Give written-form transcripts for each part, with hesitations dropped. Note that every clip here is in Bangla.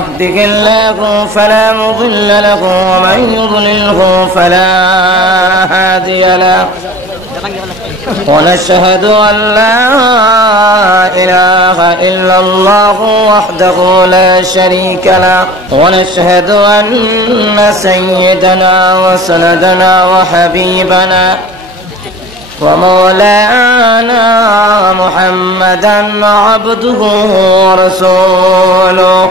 يهده الله فلا مضل له ومن يضلله فلا هادي له ونشهد أن لا إله إلا الله وحده لا شريك له ونشهد أن سيدنا وسندنا وحبيبنا ومولانا محمدا عبده ورسوله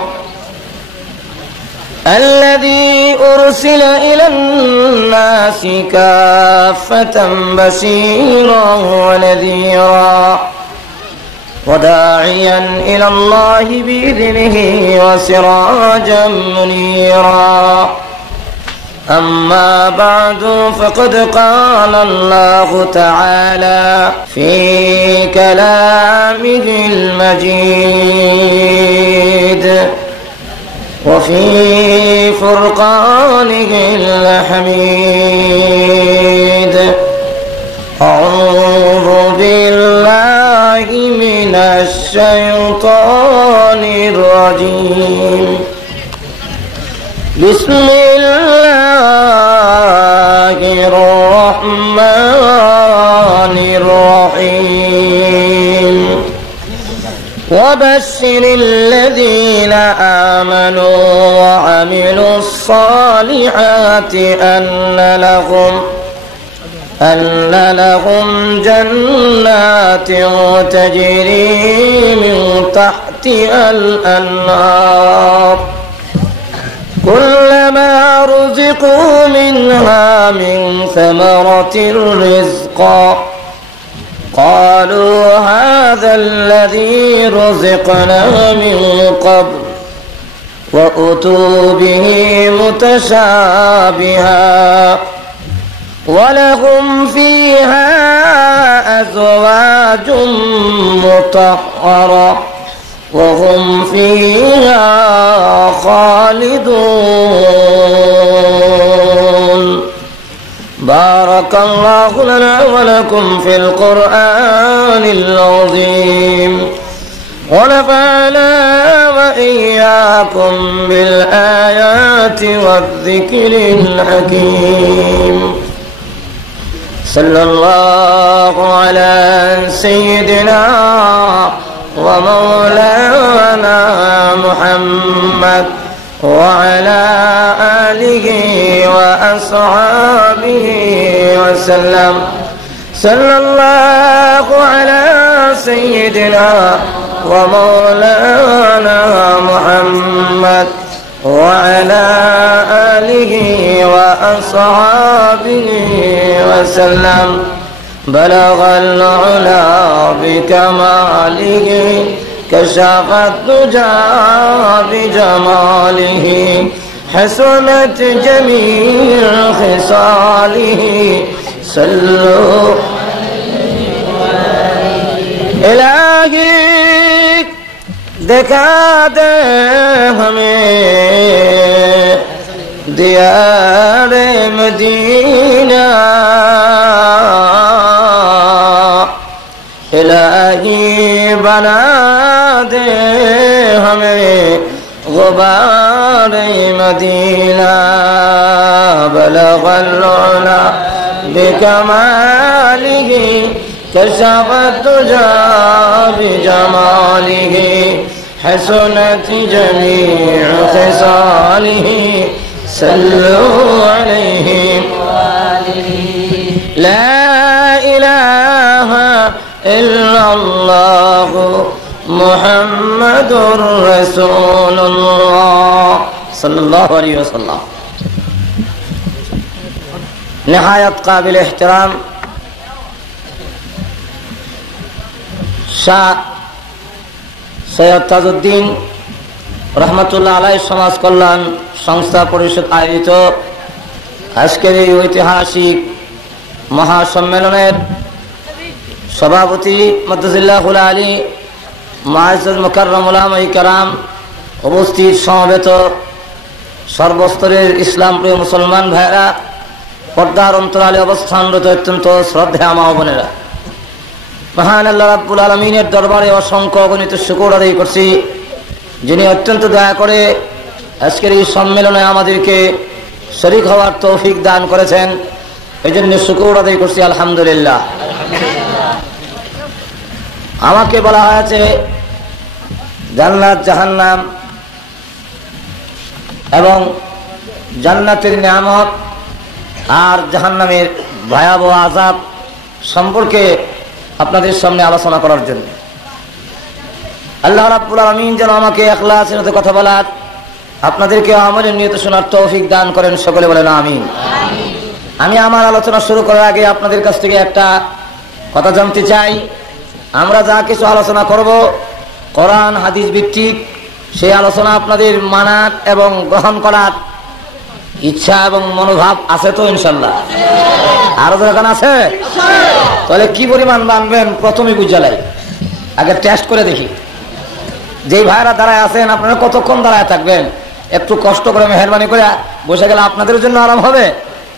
الذي أرسل إلى الناس كافة بشيرا ونذيرا وداعيا إلى الله بإذنه وسراجا منيرا أما بعد فقد قال الله تعالى في كلامه المجيد وفي فرقانه الحميد أعوذ بالله من الشيطان الرجيم بسم الله الرحمن الرحيم وبشر الذين آمنوا وعملوا الصالحات أن لهم جنات تجري من تحتها الأنهار كلما رزقوا منها من ثمرة رزقا قالوا هذا الذي رزقنا من قبل وأتوا به متشابها ولهم فيها أزواج مطهرة وهم فيها خالدون بارك الله لنا ولكم في القرآن العظيم ونفعنا وإياكم بالآيات والذكر الحكيم صلى الله على سيدنا ومولانا محمد وعلى آله وأصحابه وسلم صلى الله على سيدنا ومولانا محمد وعلى آله وأصحابه وسلم بلغ العلا بكماله كشف الدجى بجماله حسنت جميع خصاله صلوا إلهي दिखा दे हमें दियारे मदीना इलाही बना दे हमें गुबारे मदीना बलगल उला बिकमालिही कशफ तुजा बिजमालिही हसनत जमीअ खिसालिही सल्लु अलैहि ला इलाहा इल्लल्लाह मुहम्मदुर रसूलुल्लाह सल्लल्लाहु अलैहि वसल्लम। निहायत काबिल एहतराम शाह सैयद ताजुद्दीन रहमतुल्लाह आलैहि समाज कल्याण संस्था परिषद आयोजित आजकेर এই ঐতিহাসিক মহাসম্মেলনের সভাপতি মদ্দাজিল্লাহুল আলী মুআজ্জাজ মুকাররম উলামায়ে কেরাম, উপস্থিত সমবেত সর্বস্তরের ইসলাম প্রিয় মুসলমান ভাইরা, পর্দার অন্তরালে অবস্থানরত অত্যন্ত শ্রদ্ধেয় মা বোনেরা, মহান আল্লাহ রাব্বুল আলামিনের দরবারে অসংখ্য অগণিত শুকর আদায় করছি, যিনি অত্যন্ত দয়া করে আজকের এই সম্মেলনে আমাদেরকে শরীক হওয়ার তৌফিক দান করেছেন, এই জন্য শুকর আদায় করছি আলহামদুলিল্লাহ। আমাকে বলা হয়েছে জান্নাত জাহান্নাম এবং জান্নাতের নিয়ামত আর জাহান্নামের ভয়াবহ আযাব সম্পর্কে আপনাদের সামনে আলোচনা করার জন্য। আল্লাহ রাব্বুল আলামিন যেন আমাকে ইখলাসের সাথে কথা বলার, আপনাদেরকে আমলের নিয়ত শোনার তৌফিক দান করেন, সকলে বলেন আমিন। আমি আমার আলোচনা শুরু করার আগে আপনাদের কাছ থেকে একটা কথা জানতে চাই। আমরা যা কিছু আলোচনা করব কোরআন হাদিস ভিত্তিক, সেই আলোচনা আপনাদের মানার এবং গ্রহণ করার ইচ্ছা এবং মনোভাব আছে তো ইনশাল্লাহ? আরো দরকার আছে? তাহলে কি পরিমাণ মানবেন প্রথমে বুঝালাই, আগে টেস্ট করে দেখি। যেই ভাইরা দাঁড়ায় আছেন আপনারা কতক্ষণ দাঁড়ায় থাকবেন? একটু কষ্ট করে মেহরবানি করে বসে গেলে আপনাদের জন্য আরাম হবে,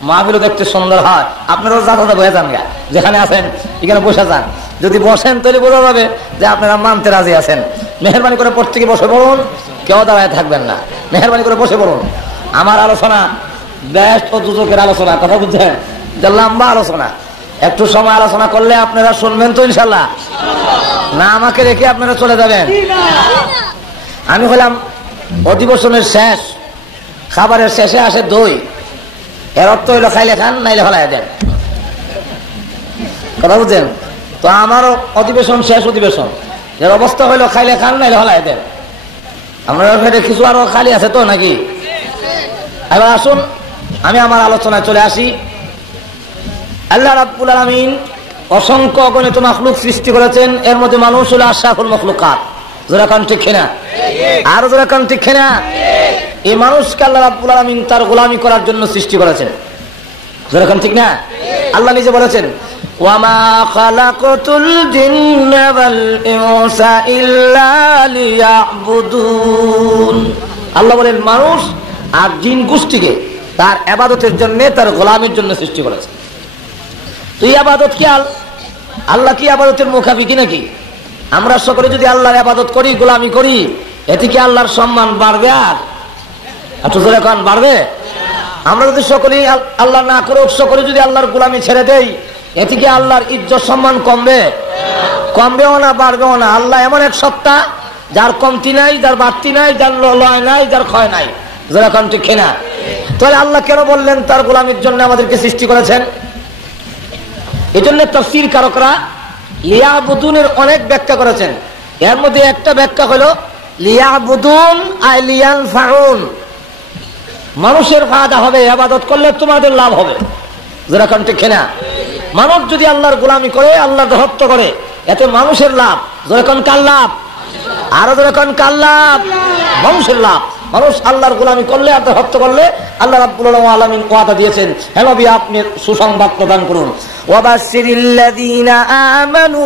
মাহফিলও দেখতে সুন্দর হয়। আপনারাও যাতে বসে যান, গা যেখানে আছেন এখানে বসে যান। যদি বসেন তাহলে বোঝা যাবে যে আপনারা মানতে রাজি আছেন। মেহরবানি করে প্রত্যেকে বসে পড়ুন, কেউ দাঁড়ায় থাকবেন না, মেহরবানি করে বসে পড়ুন। আমার আলোচনা বেস্ট ও দুজকের আলোচনা, কথা বুঝছেন? যে লম্বা আলোচনা, একটু সময় আলোচনা করলে আপনারা শুনবেন তো ইনশাল্লাহ? না আমাকে রেখে আপনারা চলে যাবেন? আমি হলাম অধিবেশনের শেষ, খাবারের শেষে আসে দই, এর অর্থ হইলো খাইলে খান নাইলে ফেলাই দেন, কথা বুঝছেন? তো আমারও অধিবেশন শেষ অধিবেশন, এর অবস্থা হইলো খাইলে খান নাইলে ফেলাই দেন। আপনারা কিছু আরো খালি আছে তো নাকি? এবার আসুন আমি আমার আলোচনায় চলে আসি। আল্লাহ রাব্বুল আলামিন অসংখ্য অগণিত মাখলুক সৃষ্টি করেছেন, এর মধ্যে মানুষ হলো আশরাফুল মাখলুকাত। যারা কান ঠিক কিনা? আর যারা কান ঠিক কিনা? এই মানুষকে আল্লাহ রাব্বুল আলামিন তার গোলামি করার জন্য সৃষ্টি করেছেন। যারা কান ঠিক না? আল্লাহ নিজে বলেছেন ওয়ামা খালাকাতুল জিন্না ওয়াল ইনসা ইল্লা লিয়াবুদুন। আল্লাহ বলেন মানুষ আর জিন গোষ্ঠীকে তার ইবাদতের জন্য, তার গোলামের জন্য সৃষ্টি করেছে। তো এই ইবাদত কি আল্লাহ কি ইবাদতের মুখাপেক্ষী নাকি? আমরা সকলে যদি আল্লাহর ইবাদত করি, গোলামি করি, এতে কি আল্লাহর সম্মান বাড়বে? আর একটু জোরে কান, বাড়বে? আমরা যদি সকলেই আল্লাহ না করে সকলে যদি আল্লাহর গোলামি ছেড়ে দেই, এতে কি আল্লাহর ইজ্জত সম্মান কমবে? কমবেও না, বাড়বেও না। আল্লাহ এমন এক সত্তা যার কমতি নাই, যার বাড়তি নাই, যার লয় নাই, যার ক্ষয় নাই। যারা কান ঠিক কিনা? তাহলে আল্লাহ কেন বললেন তার গোলামির জন্য আমাদেরকে সৃষ্টি করেছেন? এই জন্য তাফসীর কারকরা লিয়াবুদুনের অনেক ব্যাখ্যা করেছেন। এর মধ্যে একটা ব্যাখ্যা হলো লিয়াবুদুন আই লিয়ানফাউন, মানুষের ফায়দা হবে, ইবাদত করলে তোমাদের লাভ হবে। যারা কান ঠিক কিনা? মানুষ যদি আল্লাহর গোলামি করে, আল্লাহর দাসত্ব করে, এতে মানুষের লাভ। যারা কান কার লাভ? আরো যারা কান কার লাভ? মানুষের লাভ। মানুষ আল্লাহর গোলামি করলে আর দাসত্ব করলে আল্লাহ রাব্বুল আলামিন ওয়াদা দিয়েছেন, হে নবী আপনি সুসংবাদ প্রদান করুন। ওয়াবাশশিরিল্লাযীনা আমানু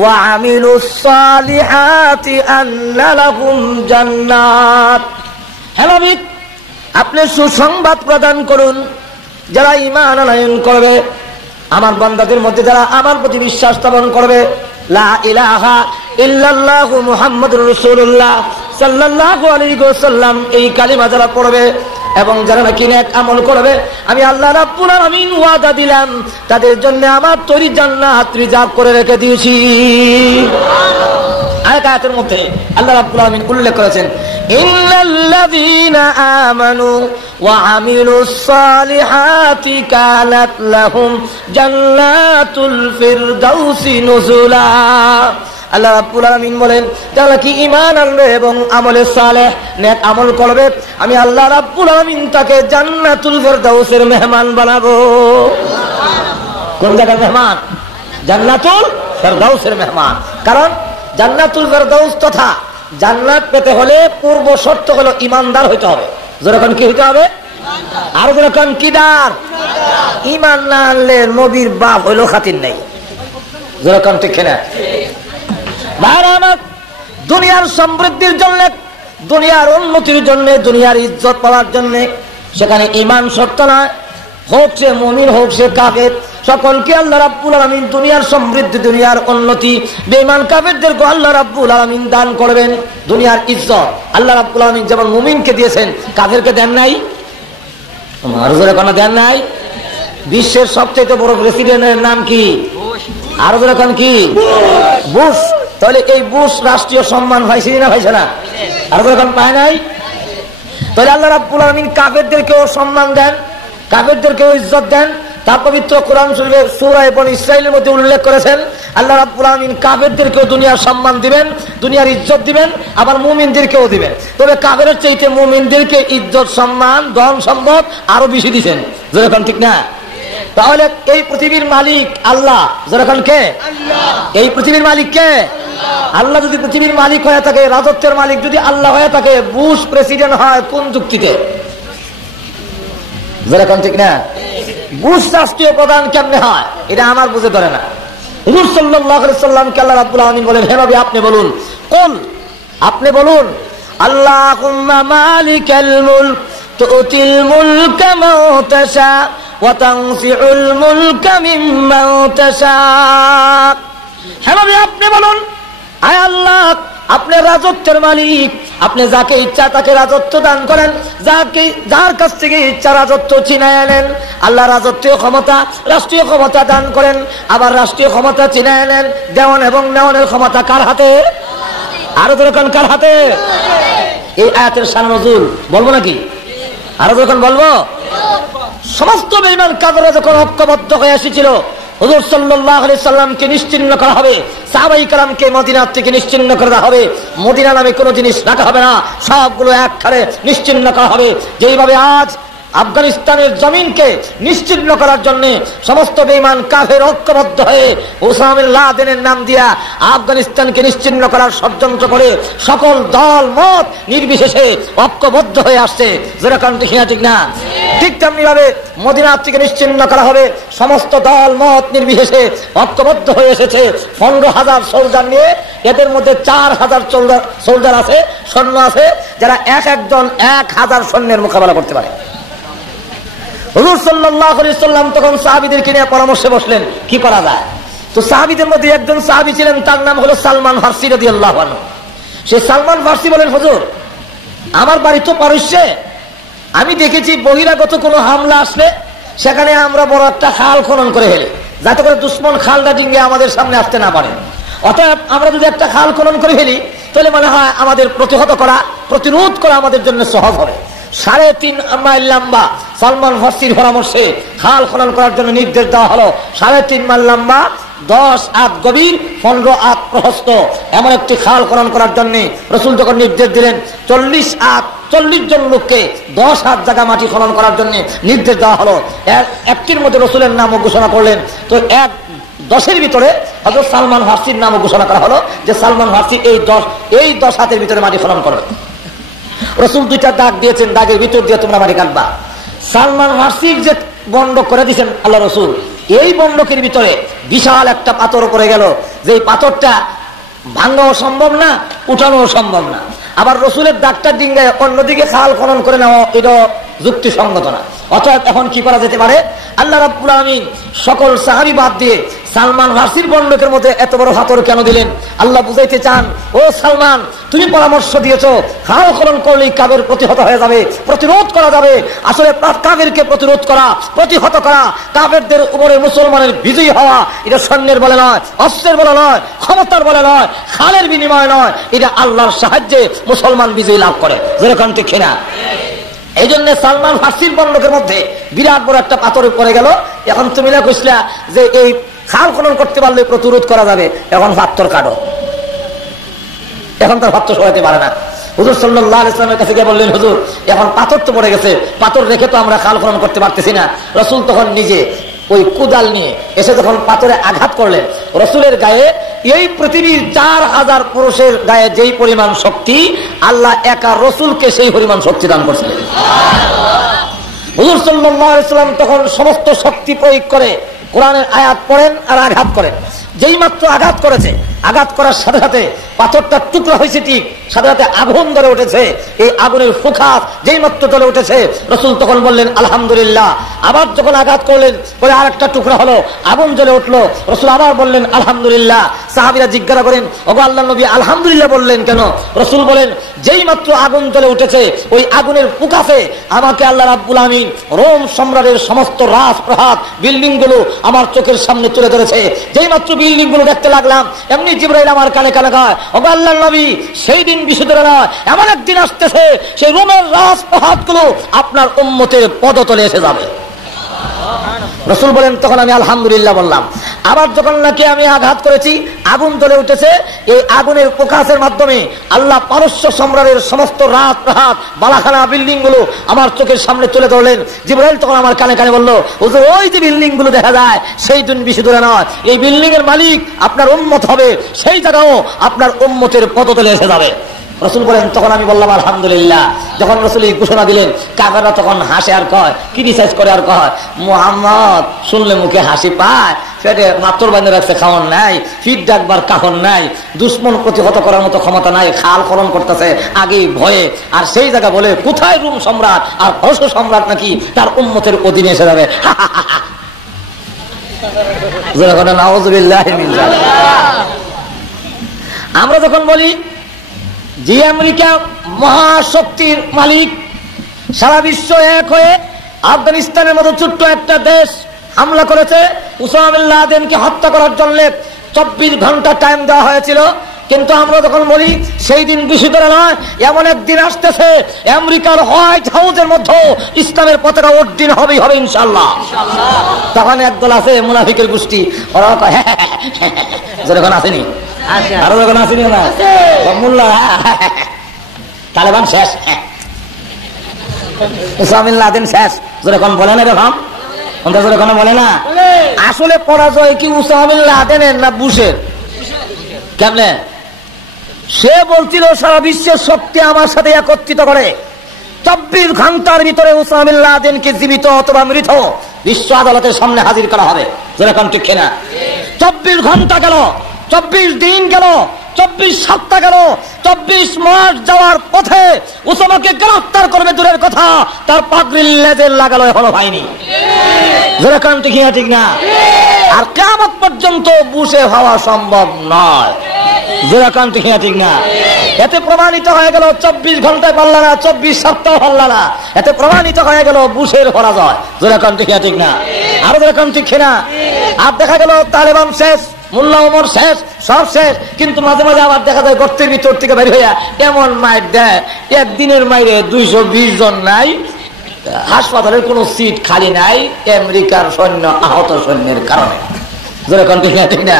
ওয়া আমিলুস সালিহাতি আন্না লাহুম জান্নাত। হে নবী আপনি সুসংবাদ প্রদান করুন, যারা ঈমান আনয়ন করবে, আমার বান্দাদের মধ্যে যারা আমার প্রতি বিশ্বাস স্থাপন করবে, লা ইলাহা ইল্লাল্লাহু মুহাম্মাদুর রাসূলুল্লাহ সাল্লাল্লাহু আলাইহি ওয়াসাল্লাম এই কালিমা যারা পড়বে এবং যারা নাকি নেক আমল করবে, আমি আল্লাহ রাব্বুল আলামিন ওয়াদা দিলাম তাদের জন্য আমার তৈরি জান্নাত রিজার্ভ করে রেখে দিয়েছি। আয়াতের মধ্যে আল্লাহ রাব্বুল আলামিন উল্লেখ করেছেন ইন্নাল্লাযীনা আমানু ওয়া আমিলুস সালিহাতি কানাত লাহুম জান্নাতুল ফিরদাউসি নুজুলা। আল্লাহ রাব্বুল আলামিন বলেন যারা কি ঈমান আনবে এবং আমলে সালেহ নেক আমল করবে, আমি আল্লাহ রাব্বুল আলামিন তাকে জান্নাতুল ফিরদাউসের মেহমান বানাবো। কোন জায়গার মেহমান? জান্নাতুল ফিরদাউসের মেহমান। কারণ জান্নাতুল ফিরদাউস তথা জান্নাত পেতে হলে পূর্ব শর্ত হলো ঈমানদার হইতে হবে। যখন কি হইতে হবে? আর যখন কিদার ঈমান না আনলে নবীর বাপ হইলো খাতির নাই। যখন ঠিক না ভাইরা আমার, দুনিয়ার সমৃদ্ধির জন্য, দুনিয়ার উন্নতির জন্য, দুনিয়ার ইজ্জত পাওয়ার জন্য সেখানে ঈমান শর্ত নয়। হোক সে মুমিন হোক সে কাফের, সকলকে আল্লাহ রাব্বুল আলামিন দুনিয়ার সমৃদ্ধি, দুনিয়ার উন্নতি, বেঈমান কাফেরদেরকে আল্লাহ রাব্বুল আলামিন দান করবেন দুনিয়ার ইজ্জত। আল্লাহ রাব্বুল আলামিন যেমন মুমিনকে দিয়েছেন, কাফেরকে দেন নাই? আর জোরে কোন দেন নাই? বিশ্বের সবচেয়ে বড় প্রেসিডেন্টের নাম কি? আর জোরে কোন কি? বুশ। তাহলে এই বুশ রাষ্ট্রীয় সম্মান পাইছে না পাইছে না? আর জোরে কোন পায় নাই? তাহলে আল্লাহ রাব্বুল আলামিন কাফেরদেরকেও সম্মান দেন, কাফেরদেরকেও ইজ্জত দেন। তার পবিত্র কোরআন শরীফের সূরা বনী ইসরাঈলের মধ্যে উল্লেখ করেছেন আল্লাহ রাব্বুল আলামিন কাফেরদেরকেও দুনিয়ার সম্মান দিবেন, দুনিয়ার ইজ্জত দিবেন, আবার মুমিনদেরকেও দিবেন। তবে কাফেরের চাইতে মুমিনদেরকে ইজ্জত, সম্মান, ধন সম্পদ আরো বেশি দিবেন। যেরকম ঠিক না? তাহলে এই পৃথিবীর মালিক আল্লাহ। যেরকম কে? এই পৃথিবীর মালিক কে? আল্লাহ। যদি পৃথিবীর মালিক হয়ে থাকে, রাজত্বের মালিক যদি আল্লাহ হয়ে থাকে, বুশ প্রেসিডেন্ট হয় কোন যুক্তিতে? যেরকম ঠিক না? বুশ রাষ্ট্রীয় প্রধান কেমনে হয় এটা আমার বুঝে ধরে না। হুজুর সাল্লাল্লাহু আলাইহি সাল্লামকে আল্লাহ রাব্বুল আলামিন বলেন, হে নবী আপনি বলুন, কুল, আপনি বলুন, আল্লাহুম্মা মালিকাল মুলক তুতিল মুলকা মান তাশা ওয়া তানজিউল মুলকা মিম্মান তাশা। হে নবী আপনি বলুন, আয় আল্লাহ আপনি রাজত্বের মালিক, আপনি যাকে ইচ্ছা তাকে রাজত্ব দান করেন, যার কাছ থেকে ইচ্ছা রাজত্ব ছিনায় আনেন। আল্লাহ রাজত্বীয় ক্ষমতা, রাষ্ট্রীয় ক্ষমতা দান করেন, আবার রাষ্ট্রীয় ক্ষমতা ছিনায় আনেন। দেওয়ান এবং নেওয়ানের ক্ষমতা কার হাতে? আরো যখন কার হাতে? এই আয়াতের শান নজুল বলবো নাকি? আরো যখন বলবো, সমস্ত বেঈমান কাফেররা যখন ঐক্যবদ্ধ হয়ে এসেছিল, হুজুর সাল্লাল্লাহু আলাইহি সাল্লামকে নিশ্চিহ্ন করা হবে, সাহাবায়ে কেরামকে মদিনা থেকে নিশ্চিহ্ন করে দেওয়া হবে, মদিনা নামে কোনো জিনিস রাখা হবে না, সবগুলো একখানে নিশ্চিহ্ন করা হবে। যেইভাবে আজ আফগানিস্তানের জমিনকে নিশ্চিহ্ন করার জন্য সমস্ত বেঈমান কাফের ঐক্যবদ্ধ হয়ে ওসামা বিন লাদেনের নাম দিয়া আফগানিস্তানকে নিশ্চিহ্ন করার ষড়যন্ত্র করে সকল দল মত নির্বিশেষে ঐক্যবদ্ধ হয়ে আসছে। যেরকম ঠিক না? ঠিক তেমনি ভাবে মদিনা থেকে নিশ্চিহ্ন করা হবে, সমস্ত দল মত নির্বিশেষে ঐক্যবদ্ধ হয়ে এসেছে 15,000 সোলজার নিয়ে। এদের মধ্যে 4,000 সোলজার আছে, সৈন্য আছে, যারা একজন 1,000 সৈন্যের মোকাবেলা করতে পারে। হুজুর সাল্লাল্লাহু আলাইহি সাল্লাম তখন সাহাবীদেরকে নিয়ে পরামর্শে বসলেন কি করা যায়। তো সাহাবীদের মধ্যে একজন সাহাবী ছিলেন, তার নাম হলো সালমান ফারসি রাদিয়াল্লাহু আনহু। সেই সালমান ফারসি বলেন, হুজুর আমার বাড়ি তো পারস্যে, আমি দেখেছি বহিরাগত কোনো হামলা আসলে সেখানে আমরা বড় একটা খাল খনন করে ফেলি, যাতে করে দুশমন খালটা ডিঙ্গে আমাদের সামনে আসতে না পারে। অতএব আমরা যদি একটা খাল খনন করে ফেলি তাহলে মনে হয় আমাদের প্রতিহত করা, প্রতিরোধ করা আমাদের জন্য সহজ হবে। 3.5 মাইল লম্বা সালমান ফারসির পরামর্শে খাল খনন করার জন্য নির্দেশ দেওয়া হলো। 3.5 মাইল লম্বা, 10 হাত গভীর, 15 হাত প্রশস্ত এমন একটি খাল খনন করার জন্য রাসূল যখন নির্দেশ দিলেন, 40 জন লোককে 10 হাত জায়গা মাটি খনন করার জন্য নির্দেশ দেওয়া হলো। একটির মধ্যে রাসূলের নামও ঘোষণা করলেন। তো 10 ভিতরে হযরত সালমান ফারসির নামও ঘোষণা করা হলো যে সালমান ফারসি এই 10 হাতের ভিতরে মাটি খনন করবে। রাসূল 2টা দাগ দিয়েছেন, দাগের ভিতর দিয়ে তোমরা মাটি কাটবা। সালমান ফারসি যে বন্ধক করে দিয়েছেন আল্লাহ রাসূল, এই বন্ধকের ভিতরে বিশাল একটা পাথর পড়ে গেল, যে পাথরটা ভাঙাও সম্ভব না, উঠানো সম্ভব না। আবার রাসূলের দাগটা ডিঙ্গায় অন্যদিকে খাল খনন করে নেওয়া এটা যুক্তিসঙ্গত না। অতএব এখন কি করা যেতে পারে? আল্লাহ রাব্বুল আলামিন সকল সাহাবী বাদ দিয়ে সালমান ফারসির বন্ধকের মধ্যে এত বড় পাথর কেন দিলেন? আল্লাহ বুঝাইতে চান, ও সালমান তুমি পরামর্শ দিয়েছো খাল খনন করলেই কাফের প্রতিহত হয়ে যাবে, প্রতিরোধ করা যাবে। আসলে কাফেরকে প্রতিরোধ করা, প্রতিহত করা, কাফেরদের উপরে মুসলমানের বিজয়ী হওয়া, এটা সৈন্যের বলে নয়, অস্ত্রের বলে নয়, ক্ষমতার বলে নয়, খালের বিনিময় নয়, এটা আল্লাহর সাহায্যে মুসলমান বিজয় লাভ করে। যেরকম ঠিক না? এই জন্য সালমান ফারসির বন্ধকের মধ্যে বিরাট বড় একটা পাথর পড়ে গেল। এখন তুমি না কইছিলা যে এই খাল খনন করতে পারলে প্রতিরোধ করা যাবে, এখন পাথর কাটো, এখন তার পাথর সরাতে পারে না। হুজুর সাল্লাল্লাহু আলাইহি ওয়াসাল্লামের কাছে গিয়ে বললেন, হুজুর এখন পাথর তো পড়ে গেছে, পাথর রেখে তো আমরা খাল খনন করতে পারতেছি না। রাসূল তখন নিজে ওই কুদাল নিয়ে এসে যখন পাথরে আঘাত করলেন, রাসূলের গায়ে, এই পৃথিবীর 4,000 পুরুষের গায়ে যেই পরিমাণ শক্তি, আল্লাহ একা রাসূলকে সেই পরিমাণ শক্তি দান করেছিলেন। হুজুর সাল্লাল্লাহু আলাইহি ওয়াসাল্লাম তখন সমস্ত শক্তি প্রয়োগ করে কোরআনের আয়াত পড়েন আর আঘাত করেন। যেই মাত্র আঘাত করেছে, আঘাত করার সাথে সাথে পাথরটা টুকরা হয়েছে, ঠিক সাথে সাথে আগুন ধরে উঠেছে। এই আগুনের ফুঁকা যেই মাত্র জ্বলে উঠেছে, রাসূল তখন বললেন আলহামদুলিল্লাহ। আবার যখন আঘাত করলেন, পরে আরেকটা টুকরা হলো, আগুন জ্বলে উঠলো, রাসূল আবার বললেন আলহামদুলিল্লাহ। সাহাবীরা জিজ্ঞাসা করেন, ওগো আল্লাহর নবী আলহামদুলিল্লাহ বললেন কেন? রাসূল বলেন, যেই মাত্র আগুন জ্বলে উঠেছে, ওই আগুনের ফুঁকাতে আমাকে আল্লাহ রাব্বুল আমিন রোম সম্রাটের সমস্ত রাজপ্রাসাদ বিল্ডিং গুলো আমার চোখের সামনে তুলে ধরেছে। যেই মাত্র বিল্ডিং গুলো দেখতে লাগলাম, এমনি জিবরাইল আমার কানে কানে কয়, ওগো আল্লাহর নবী সেই দিন বিশুদ্ধ নয়, এমন একদিন আসতেছে সেই রোমের রাজপ্রাসাদ গুলো আপনার উম্মতের পদতলে এসে যাবে। রাসূল বলেন, তখন আমি আলহামদুলিল্লাহ বললাম। আবার যখন নাকি আমি আঘাত করেছি, আগুন জ্বলে উঠেছে, এই আগুনের প্রকাশের মাধ্যমে আল্লাহ পারস্য সম্রাটের সমস্ত রাজপ্রাসাদ বালাখানা বিল্ডিং গুলো আমার চোখের সামনে তুলে ধরলেন। জিবরাইল তখন আমার কানে কানে বলল, হুজুর ওই যে বিল্ডিং গুলো দেখা যায় সেই দিন বেশি দূরে নয়, এই বিল্ডিং এর মালিক আপনার উম্মত হবে, সেই জায়গাও আপনার উম্মতের পদতলে এসে যাবে। রাসূল বলেন, তখন আমি বললাম আলহামদুলিল্লাহ। যখন রাসূল এই ঘোষণা দিলেন, কাফেররা তখন হাসে আর কয়, ক্রিটিসাইজ করে আর কয়, মুহাম্মদ শুনলে মুখে হাসি পায়, পেটে মাতর বাঁধে রাখছে, খাওয়ার নাই, ফিট ডাকবার কাহন নাই, দুশ্মন প্রতিহত করার মতো ক্ষমতা নাই, খাল খনন করতেছে আগেই ভয়ে। আর সেই জায়গা বলে কোথায় রোম সম্রাট আর পারস্য সম্রাট নাকি তার উম্মতের অধীনে এসে যাবে। আমরা যখন বলি যে আমেরিকা মহাশক্তির মালিক, সারা বিশ্ব এক হয়ে আফগানিস্তানের মতো ছোট্ট একটা দেশ হামলা করেছে, উসামা বিন লাদেনকে হত্যা করার জন্য 24 ঘন্টা টাইম দেওয়া হয়েছিল। কিন্তু আমরা যখন বলি সেই দিন বেশি দূরে নয়, এমন একদিন আসতেছে আমেরিকার হোয়াইট হাউসের মধ্যে ইসলামের পতাকা উড্ডীন হবেই হবে ইনশাআল্লাহ। তখন একদল আছে মুনাফিকের গোষ্ঠী, ওরা যখন আসেনি আরো যখন আসেনি না মোল্লা তালেবান শেষ, উসামা বিন লাদেন শেষ, যখন বলে না বেগম যখন বলে না। আসলে পরাজয় কি উসামা বিন লাদেনের না বুশের? কেমনে? সে বলছিল সারা বিশ্বের শক্তি আমার সাথে একত্রিত করে 24 ঘন্টার ভিতরে উসামা বিন লাদেনকে জীবিত অথবা মৃত বিশ্ব আদালতের সামনে হাজির করা হবে। যেরকম ঠিক কিনা? 24 ঘন্টা গেল, 24 দিন গেল, 24 সপ্তাহ গেল, 24 মাস যাওয়ার পথে উসামাকে গ্রেফতার করবে দূরের কথা, তার পাগড়ির লেজে লাগালো এখনো হয়নি। যেরকম ঠিক না? ঠিক না? আর কিয়ামত পর্যন্ত বুশে হওয়া সম্ভব নয়। যেরকম ঠিক না? ঠিক না? এতে প্রমাণিত হয়ে গেল 24 ঘন্টায় পারল না, 24 সপ্তাহ পারল না, এতে প্রমাণিত হয়ে গেল বুশের পরাজয়। যেরকম ঠিক না? ঠিক না? আরো যেরকম ঠিক না? আর দেখা গেল তালেবান শেষ, মোল্লা ওমর শেষ, সব শেষ। কিন্তু মাঝে মাঝে আবার দেখা যায় গর্তের ভিতর থেকে বের হইয়া এমন মাইর দেয়, একদিনের মাইরে 220 জন নাই, হাসপাতালের কোন সিট খালি নাই আমেরিকার সৈন্য আহত সৈন্যের কারণে। যেরকম ঠিক না? ঠিক না?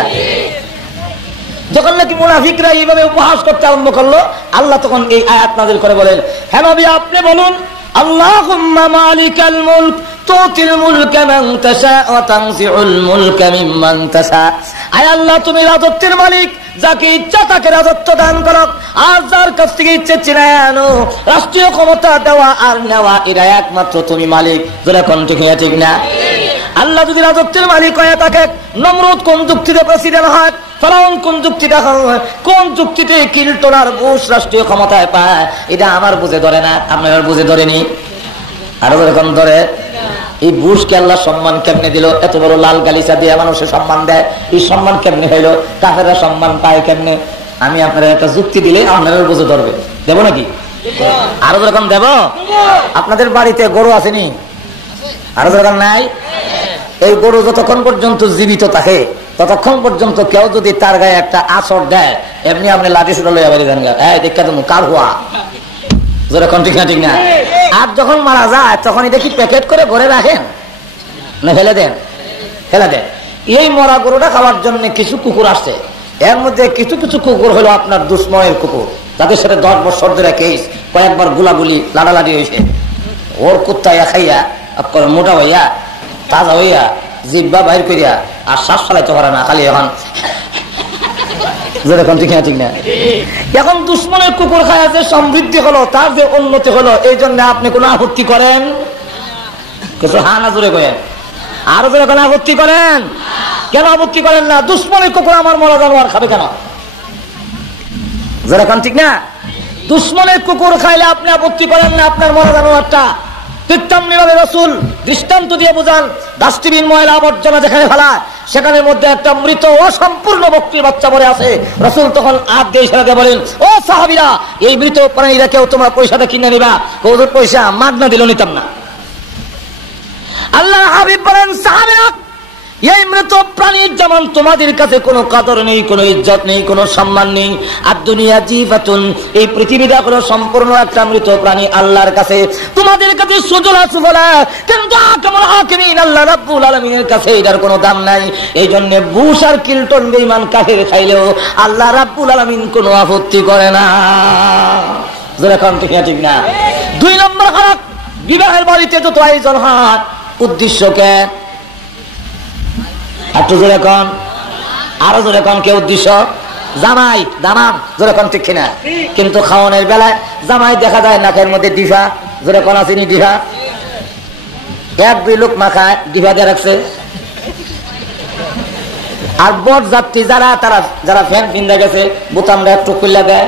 যখন নাকি মুনাফিকরা এইভাবে উপহাস করতে আরম্ভ করলো, আল্লাহ তখন এই আয়াত নাযিল করে বলেন, হে নবী আপনি বলুন, আল্লাহুম্মা মালিকাল মুলক তুতিল মুলকা মান তাশা ওয়া তানজিউল মুলকা মিম্মান তাশা। আয় আল্লাহ তুমি রাজত্বের মালিক, যাকে ইচ্ছা তাকে রাজত্ব দান করো, আর যার কাছ থেকে ইচ্ছে চিনায় আনো। রাষ্ট্রীয় ক্ষমতা দেওয়া আর নেওয়া এটা একমাত্র তুমি মালিক। যেরকম ঠিক না? ঠিক না? আল্লাহ যদি রাজত্বের মালিক হয়ে থাকে, নমরুদ কোন যুক্তিতে প্রেসিডেন্ট হয়, ফেরাউন কোন যুক্তিটা হয়, কোন যুক্তিতে কিল্টন আর বুশ রাষ্ট্রীয় ক্ষমতায় পায়, এটা আমার বুঝে ধরে না, আপনার বুঝে ধরেনি। আরো এরকম ধরে এই বুশকে আল্লাহ সম্মান কেমনে দিল? এত বড় লাল গালিচা দিয়ে মানুষের সম্মান দেয়, এই সম্মান কেমনে হইলো? কাফেররা সম্মান পায় কেমনে? আমি আপনারা একটা যুক্তি দিলে আপনারা বুঝে ধরবে। দেবো নাকি? আরো যেরকম দেব। আপনাদের বাড়িতে গরু আসেনি? আরো যেরকম নাই? এই গরু যতক্ষণ পর্যন্ত জীবিত থাকে ততক্ষণ পর্যন্ত কেউ যদি তার গায়ে একটা আছর দেয়, এমনি আপনি লাঠি সুটা লইয়া বাড়ি দেন, দেখা তুমি কার হওয়া। যেরকম ঠিক না? ঠিক না? আর যখন মারা যায় তখন এটা কি প্যাকেট করে ঘরে রাখেন না ফেলে দেন? ফেলে দেন। এই মরা গরুটা খাওয়ার জন্য কিছু কুকুর আসছে, এর মধ্যে কিছু কিছু কুকুর হলো আপনার দুশ্মনের কুকুর, যাদের সাথে 10 বছর ধরে কেস, কয়েকবার গুলাগুলি লাড়ালাড়ি হয়েছে। ওর কুত্তা খাইয়া মোটা হইয়া তাজা হইয়া জিব্বা বাইর করিয়া আর শ্বাস ফেলাইতে পারে না, খালি এখন। যেরকম ঠিক না? ঠিক না? এখন দুশ্মনের কুকুর খায় যে সমৃদ্ধি হলো, তার যে উন্নতি হলো, এই জন্য আপনি কোন আপত্তি করেন? কিছু হা না জোরে করেন। আরো জোরে কোন আপত্তি করেন? কেন আপত্তি করেন না? দুশ্মনের কুকুর আমার মরা জানোয়ার খাবে কেন? যেরকম ঠিক না? দুশ্মনের কুকুর খাইলে আপনি আপত্তি করেন না, আপনার মনে জানোয়ারটা। ঠিক তেমনিভাবে রাসূল দৃষ্টান্ত দিয়ে বোঝান, ডাস্টবিন ময়লা আবর্জনা যেখানে ফেলায় সেখানের মধ্যে একটা মৃত অসম্পূর্ণ বকরির বাচ্চা পড়ে আছে। রাসূল তখন হাত দিয়ে ইশারা দিয়ে বলেন, ও সাহাবীরা, এই মৃত প্রাণীরা কেউ তোমরা পয়সাটা কিনে নিবা? ওদের পয়সা মাগনা দিল নিতাম না। আল্লাহ হাবিব বলেন, সাহাবীরা, এই মৃত প্রাণীর যেমন তোমাদের কাছে কোনো কদর নেই, কোনো ইজ্জত নেই, কোনো সম্মান নেই। আর দুনিয়া জীবাতুন, এই পৃথিবীটা হলো সম্পূর্ণ একটা মৃত প্রাণী আল্লাহর কাছে। তোমাদের কাছে সুজলা সুফলা, কিন্তু আকামুল হাকিমিন আল্লাহ রাব্বুল আলামিনের কাছে এটার কোনো দাম নাই। এই জন্য বুশ আর কিল্টন বেঈমান কাফের খাইলেও আল্লাহ রাব্বুল আলামিন কোনো আপত্তি করে না। যেরকম ঠিক না? 2 নম্বর হক, বিবাহের বাড়িতে যত আয়োজন হয় উদ্দেশ্যকে একটু যেরকম, আরো যেরকম কে উদ্দেশ্য? জামাই দামাম, যেরকম ঠিক কিনা? কিন্তু খাওয়ানোর বেলায় জামাই দেখা যায় নাকের মধ্যে ডিভা, যেরকম আসেনি ডিভা, 1-2 লোক মাখায় ডিভা দিয়ে রাখছে। আর বর যাত্রী যারা ফ্যান পিন্দা গেছে বোতামটা একটু খুলে দেয়,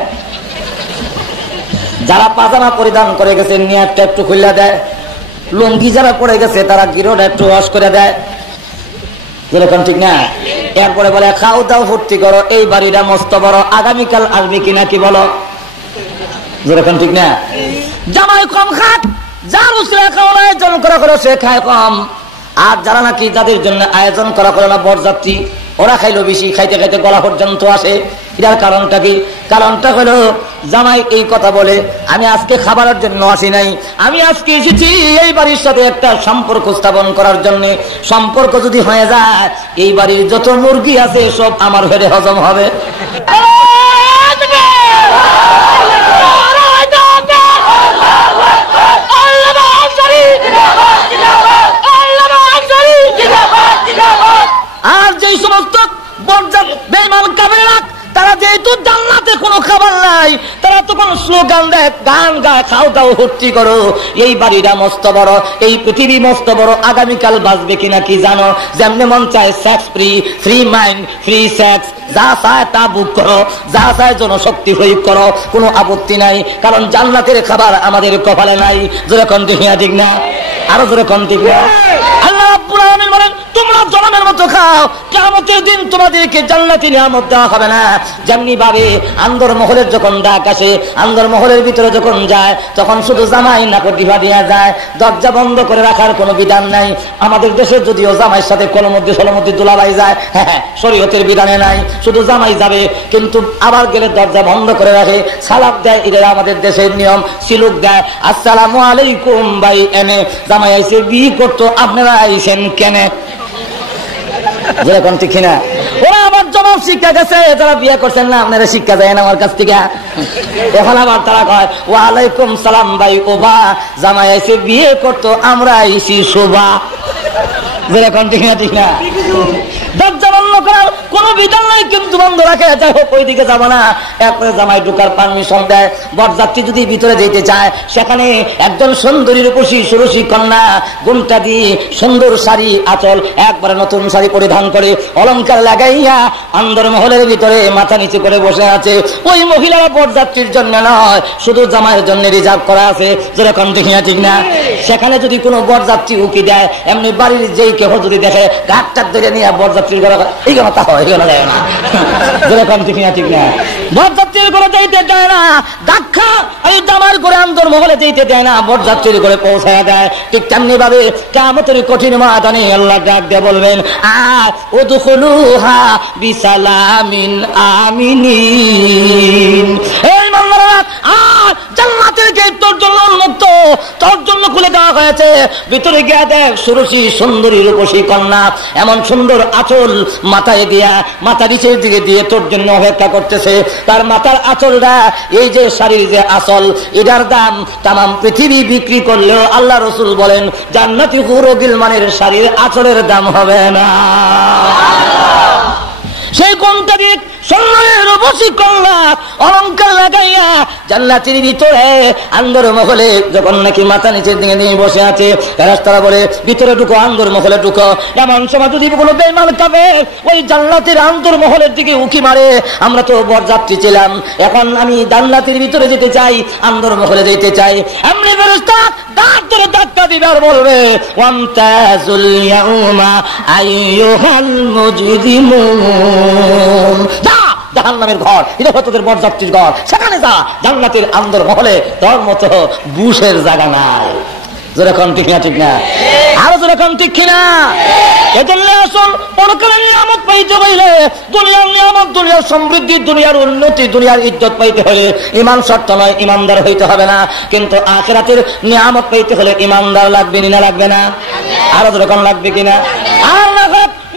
যারা পাজামা পরিধান করে গেছে নিয়ারটা একটু খুলে দেয়, লুঙ্গি যারা পরে গেছে তারা গিরোটা একটু ওয়াশ করে দেয়। যেরকম ঠিক না? এরপরে বলে খাও দাও ফুর্তি করো, এই বাড়িটা মস্ত বড়, আগামীকাল আসবে কিনা কি বলো? যেরকম ঠিক না? জামাই কম খাক, যার উসরে খাওয়ার আয়োজন করা করো সে খায় কম, আর যারা নাকি যাদের জন্য আয়োজন করা করো না বরযাত্রী, ওরা খাইলো বেশি, খাইতে খাইতে গলা পর্যন্ত আসে। এটার কারণটা কি? কারণটা হলো জামাই এই কথা বলে, আমি আজকে খাবারের জন্য আসি নাই, আমি আজকে এসেছি এই বাড়ির সাথে একটা সম্পর্ক স্থাপন করার জন্য। সম্পর্ক যদি হয়ে যায়, এই বাড়ির যত মুরগি আছে সব আমার ঘরে হজম হবে। আর যেই সমস্ত বেঈমান কাফেররা তারা যেহেতু জান্নাতে কোনো খাবার নাই, তারা তখন স্লোগান দেয়, গান গায়, খাও দাও ভর্তি করো, এই বাড়িটা মস্ত বড়, এই পৃথিবী মস্ত বড়, আগামীকাল বাঁচবে কিনা কি জানো? যেমনি মন চায় sex free, free mind, free sex, যা চায় তা বুক করো, যা চায় জনশক্তি প্রয়োগ করো, কোনো আপত্তি নাই, কারণ জান্নাতের খাবার আমাদের কপালে নাই। যেরকম ঠিক না? আরো যেরকম ঠিক না? আল্লাহ রাব্বুল আলামিন বলেন, তোমরা জনমের মতো খাও, কিয়ামতের দিন তোমাদেরকে জান্নাতি নিয়ামত দেওয়া হবে না। যেমনি ভাবে আন্দর মহলের যখন ডাক আসে, আন্দর মহলের ভিতরে যখন যায়, তখন শুধু জামাই নাকো ডিভা দেওয়া যায়, দরজা বন্ধ করে রাখার কোনো বিধান নাই। আমাদের দেশে যদিও জামাইয়ের সাথে কলমধ্যে দুলাভাই যায়, হ্যাঁ, শরীয়তের বিধানে নাই, শুধু জামাই যাবে, কিন্তু আবার গেলে দরজা বন্ধ করে রাখে, সালাম দেয়, এটা আমাদের দেশের নিয়ম। সিলুক দেয়, আসসালামু আলাইকুম ভাই, এনে জামাই আইসে বিয়ে করতো, আপনারা আইসেন কেনে? যেরকম ঠিক না? ওরা আবার জবাব শিক্ষা গেছে, যারা বিয়ে করছেন না আপনারা শিক্ষা যায় না আমার কাছ থেকে। এখন আবার তারা কয়, ওয়ালাইকুম সালাম ভাই, ওবা জামাই আইসে বিয়ে করতো, আমরা আইসি শোভা। যেরকম ঠিক না? দরজা বন্ধ করার কোনো বিধান নাই, কিন্তু বন্ধ রাখে, যাই হোক ওইদিকে যাবো না। এরপরে জামাই ঢুকার পারমিশন দেয়। বরযাত্রী যদি ভিতরে যেতে চায়, সেখানে একজন সুন্দরী রূপসী সুরসী কন্যা ঘোমটা দিয়ে সুন্দর শাড়ি আঁচল একবারে নতুন শাড়ি পরিধান করে অলংকার লাগাইয়া আন্দর মহলের ভিতরে মাথা নিচু করে বসে আছে। ওই মহিলারা বরযাত্রীর জন্য নয়, শুধু জামাইয়ের জন্য রিজার্ভ করা আছে। যেরকম ঠিক না? সেখানে যদি কোনো বরযাত্রী উকি দেয়, এমনি বাড়ির যেই কেহ যদি দেখে, ঘাট টাক ধরে নিয়ে বরযাত্রীর ঘরে এই কথা হয়, এগুলো যায় না। যেরকম ঠিক না? বরযাত্রীর ঘরে যাইতে দেয় না, দেখা এই জামার ঘরে আন্দর মহলে যেতে দেয় না, বরযাত্রীর ঘরে পৌঁছায় দেয়। ঠিক তেমনি ভাবে কিয়ামতের কঠিন ময়দানে আল্লাহ ডাক দিয়ে বলবেন, উদখুলুহা বিসালামিন আমিনিন। এই বান্দারা, জান্নাতের গেট তোর জন্য উন্মুক্ত, তোর জন্য খুলে দেওয়া হয়েছে। ভিতরে গিয়ে দেখ সুরসী সুন্দরী রূপসী কন্যা এমন সুন্দর আঁচল মাথায় দিয়া, মাথা নিচের দিকে দিয়ে তোর জন্য অপেক্ষা করতেছে। তার মাথার আঁচলটা, এই যে শাড়ির যে আঁচল, এটার দাম তামাম পৃথিবী বিক্রি করলেও আল্লাহ রাসূল বলেন জান্নাতি হুরুল গিলমানের শাড়ির আঁচলের দাম হবে না। সেই কোনটা দিয়ে সোনার রূপসী কন্যা অলংকার লাগাইয়া জান্নাতের ভিতরে আন্দর মহলে যখন নাকি মাথা নিচের দিকে নিয়ে বসে আছে, ফেরেশতারা বলে ভিতরে ঢুকো, আন্দর মহলে ঢুকো। এমন সময় যদি কোনো বেঈমান কাফের ওই জান্নাতের আন্দর মহলের দিকে উকি মারে, আমরা তো বরযাত্রী ছিলাম, এখন আমি জান্নাতের ভিতরে যেতে চাই, আন্দর মহলে যেতে চাই, এমনি ফেরেশতা দাঁত ধরে ধাক্কা দিবে আর বলবে ওয়ামতাজুল ইয়াউমা আইয়ুহাল মুজরিমুন, যা জাহান্নামের ঘর, এটা হতো তোদের বরযাত্রীর ঘর, সেখানে যা, জান্নাতের আন্দর মহলে তোর মতো বুশের জায়গা নাই। যেরকম ঠিক না, ঠিক না, আরো যেরকম ঠিক কিনা। এজন্য আসল পরকালের নিয়ামত পাইতে হইলে, দুনিয়ার নিয়ামত, দুনিয়ার সমৃদ্ধি, দুনিয়ার উন্নতি, দুনিয়ার ইজ্জত পাইতে হলে ইমান শর্ত নয়, ইমানদার হইতে হবে না। কিন্তু আখিরাতের নিয়ামত পাইতে হলে ইমানদার লাগবে না, লাগবে না? আরো যেরকম লাগবে কিনা। আর না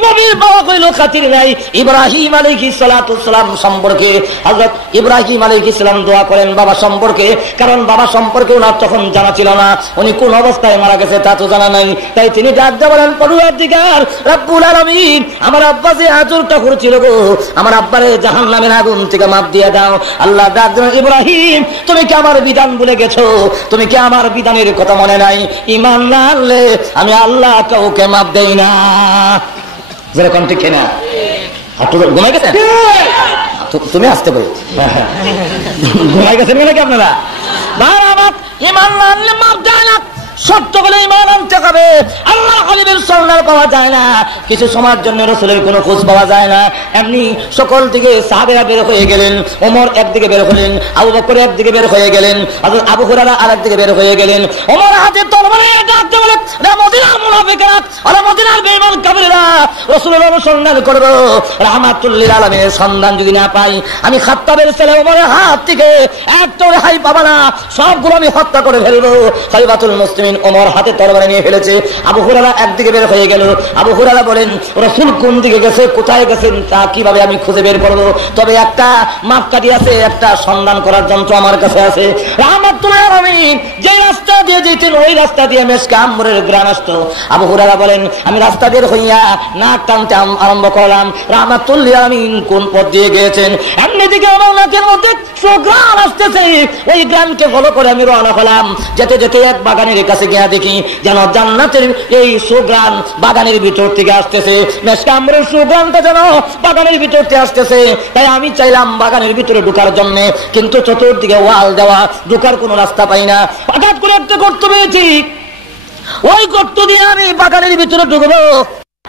নবীর বাবা কইল খাতির নাই ইব্রাহিম আলাইহিস সালাতু সালাম সম্পর্কে। হযরত ইব্রাহিম আলাইহিস সালাম দোয়া করেন বাবা সম্পর্কে, কারণ বাবা সম্পর্কে ওনার তখন জানা ছিল না, উনি কোন অবস্থায় মারা গেছে তা তো জানা নাই। তাই তিনি ডাক দিয়ে বলেন পরওয়ারদিগার রব্বুল আলামিন, আমার আব্বা যে আজরটা করেছিল গো, আমার আব্বারে জাহান্নামের আগুন থেকে মাপ দিয়ে দাও। আল্লাহ ডাক দিলেন ইব্রাহিম, তুমি কি আমার বিধান ভুলে গেছো? তুমি কি আমার বিধানের কথা মনে নাই? ঈমান না আনলে আমি আল্লাহ কাউকে মাপ দেই না। যেরকম ঠিক না। ঘুমাই গেছেন? তুমি আসতে পারো, ঘুমাই গেছেন নাকি আপনারা? ইমান না আনলে মাপ দেয় না, সত্য বলে ইমান আনতে হবে। আল্লাহ হাবিবের সন্ধান পাওয়া যায় না, কিছু সময়ের জন্য রাসূলের কোনো খোঁজ পাওয়া যায় না। এমনি সকল দিকে সাহাবীরা বের হয়ে গেলেন, ওমর একদিকে বের হলেন, আবু বকর একদিকে বের হয়ে গেলেন, হযরত আবু হুরায়রা আরেকদিকে বের হয়ে গেলেন। ওমর হাতে তরবারি ডাকতে বলে রে মদিনার মুনাফিকরা, আরে মদিনার বেঈমান কাফিররা, রাসূলের অনুসন্ধান করব, রাহমাতুল লিল আলামিনের সন্ধান যদি না পাই, আমি খাত্তাবের ছেলে ওমরের হাত থেকে একটা রেহাই পাবো না, সবগুলো আমি হত্যা করে ফেলবো। খলিফাতুল মুসলিমিন ওমর হাতে তরবারি নিয়ে ফেলেছে। আবু হুরায়রা একদিকে বের হয়ে গেল। আবু হুরায়রা বলেন রাসূল কোন দিকে গেছে, কোথায় গেছেন তা কিভাবে আমি খুঁজে বের করব? তবে একটা মাপকাঠি আছে, একটা সন্ধান করার যন্ত্র আমার কাছে আছে। রাহমাতুল্লাহ আলামিন যে রাস্তা দিয়ে যেতেন ওই রাস্তা দিয়ে মেশকে আম্বরের গ্রাম আসতো। আবু হুরায়রা বলেন আমি রাস্তা বের হইয়া নাক টানতে আরম্ভ করলাম, রাহমাতুল্লাহ আলামিন কোন পথ দিয়ে গিয়েছেন। এমনিদিকে আমার নাকের মধ্যে সুগ্রাণ আসতেছে, ওই গ্রামকে ফলো করে আমি রওনা হলাম। যেতে যেতে এক বাগানের কাছে গিয়া দেখি যেন জান্নাতের এই সুগ্রাণ বাগানের ভিতর থেকে আসতেছে, মেশকে আম্বরের সুগ্রাণটা যেন বাগানের ভিতর থেকে আসতেছে। তাই আমি চাইলাম বাগানের ভিতরে ঢোকার জন্য, কিন্তু চতুর্দিকে ওয়াল দেওয়া, ঢোকার কোনো রাস্তা পাই না। হঠাৎ করে একটা গর্ত পেয়েছি, ওই গর্ত দিয়ে আমি বাগানের ভিতরে ঢুকবো।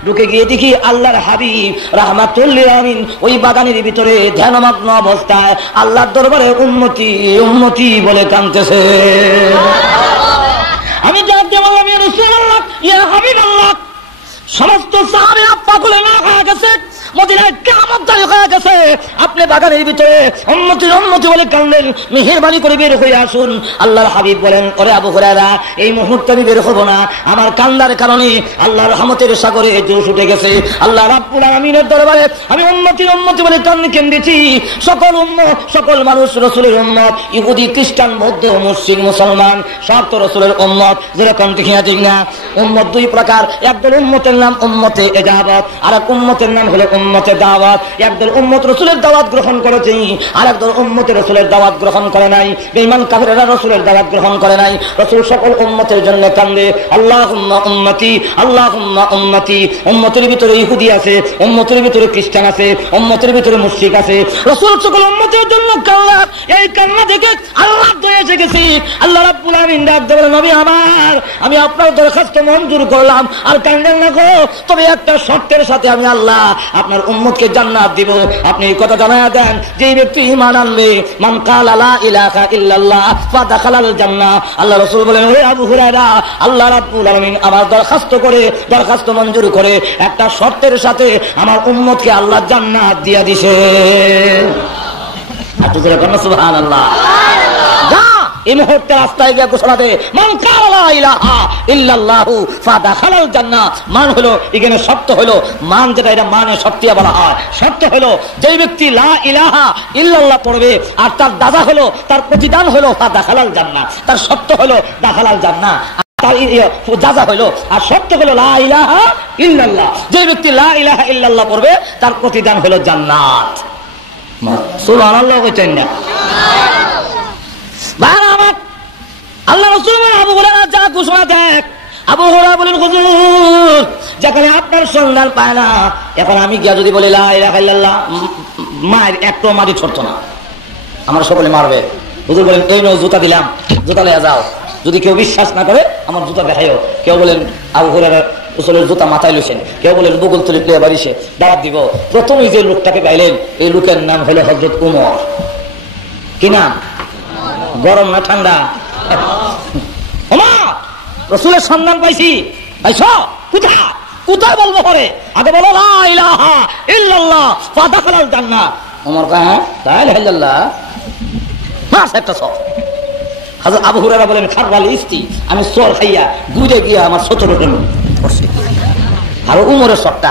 ঢুকে গিয়ে দেখি আল্লাহর হাবিব রাহমাতুল লিল আলামিন ওই বাগানের ভিতরে ধ্যানমগ্ন অবস্থায় আল্লাহর দরবারে উম্মতি উম্মতি বলে কাঁদতেছে। আমি জানতে বললাম ইয়া রাসূলুল্লাহ, ইয়া হাবিবাল্লাহ, সমস্ত সাহাবীরা পাগলে না হয়ে গেছে, মদিনায় কিয়ামত দাঁড়িয়ে হয়ে গেছে, আপনি বাগানের ভিতরে উম্মতি উম্মতি বলে কাঁদেন, মেহেরবানি করে বের হয়ে আসুন। আল্লাহর হাবিব বলেন ওরে আবু হুরায়রা, এই মুহূর্তে আমি বের হব না, আমার কান্দার কারণে আল্লাহর রহমতের সাগরে জোশ উঠে গেছে। আল্লাহ রাব্বুল আলামিনের দরবারে আমি উম্মতি উম্মতি বলে কেঁদেছি। সকল উম্মত, সকল মানুষ রাসূলের উম্মত, ইহুদি খ্রিস্টান বৌদ্ধ মুশরিক মুসলমান সব তো রাসূলের উম্মত। যেরকম ঠিক না, উম্মত দুই প্রকার, একদল উম্মতের নাম উম্মতে ইজাবত, আর এক উম্মতের নাম হলো উম্মতে দাওয়াত। একদল উম্মত রাসূলের দাওয়াত গ্রহণ করেছে, আর একদল উম্মতে রাসূলের দাওয়াত গ্রহণ করে নাই। বেঈমান কাফিররা রাসূলের দাওয়াত গ্রহণ করে নাই। রাসূল সকল উম্মতের জন্য কান্দে আল্লাহুম্মা উম্মতি, আল্লাহুম্মা উম্মতি। উম্মতের ভিতরে ইহুদি আছে, উম্মতের ভিতরে খ্রিস্টান আছে, উম্মতের ভিতরে মুশরিক আছে। রাসূল সকল উম্মতের জন্য কান্না, এই কান্না দেখে আল্লাহ দয়া এসে গেছে। আল্লাহ রাব্বুল আলামিন ডাক দেবেন নবী আমার, আমি আপনার দরখাস্ত মঞ্জুর করলাম, আর কান্দেন না গো, তবে একটা শর্তের সাথে আমি আল্লাহ আপনার উম্মতকে জান্নাত দিব। আপনি এই কথা জানায়া দেন, যে ব্যক্তি ঈমান আনবে, মান কালা লা ইলাহা ইল্লাল্লাহ ফাদাখালাল জান্নাহ। আল্লাহ রাসূল বলেন ওরে আবু হুরায়রা, আল্লাহ রাব্বুল আলামিন আমার দরখাস্ত মঞ্জুর করে একটা শর্তের সাথে আমার উম্মতকে আল্লাহ জান্নাত দিয়া দিছে। আপনারা বলেন সুবহানাল্লাহ। এই মুহূর্তে রাস্তায় গিয়ে ঘোষণা দে মান কালা লা ইলাহা ইল্লাল্লাহু ফাদাখালাল জান্নাহ। মান হলো এখানে শর্ত হলো, মান যেটা এটা মানে শর্তিয়া বলা হয়। শর্ত হলো যে ব্যক্তি লা ইলাহা ইল্লাল্লাহ পড়বে আর তার দাদা হলো, তার প্রতিদান হলো ফাদাখালাল জান্নাহ, তার শর্ত হলো দাখালাল জান্নাহ, তার যাজা হলো। আর শর্ত হলো লা ইলাহা ইল্লাল্লাহ, যে ব্যক্তি লা ইলাহা ইল্লাল্লাহ পড়বে তার প্রতিদান হলো জান্নাত। সুবহানাল্লাহ কইতেন না বাবা আমার আল্লাহ রাসূল আবু হুরায়রা যা ঘোষণা দেন আবু হুরায়রা বলেন হুজুর যেখানে আপনার সন্ধান পায় না এখন আমি গিয়া যদি বলি লা ইলাহা ইল্লাল্লাহ মায়ের একটু মাটি ছড়তো না আমরা সকলে মারবে হুজুর বলেন এই নাও জুতা দিলাম জুতা লয়ে যাও যদি কেউ বিশ্বাস না করে আমার জুতা দেখাইও কেউ বলেন আবু হুরায়রা রাসূলের জুতা মাথায় লইছেন কেউ বলেন বগল তুলে প্লে বাড়িছে দাওয়াত দিব প্রথমে যে লোকটাকে গাইলেন এই লোকের নাম হলো হযরত উমর কি নাম গরম না ঠান্ডা ওমর রাসূলের সন্ধান পাইছি পাইছো কোথায় কোথায় বলবো পরে আগে বলো লা ইলাহা ইল্লাল্লাহ ফাদাখালাল জান্নাহ ওমর কয় হ্যাঁ লা ইলাহা ইল্লাল্লাহ মাস একটা সব হযরত আবু হুরায়রা বলেন খারবাল ইস্তি আমি সর খাইয়া গুড়ে গিয়া আমার 17 জন আর উমরের সবটা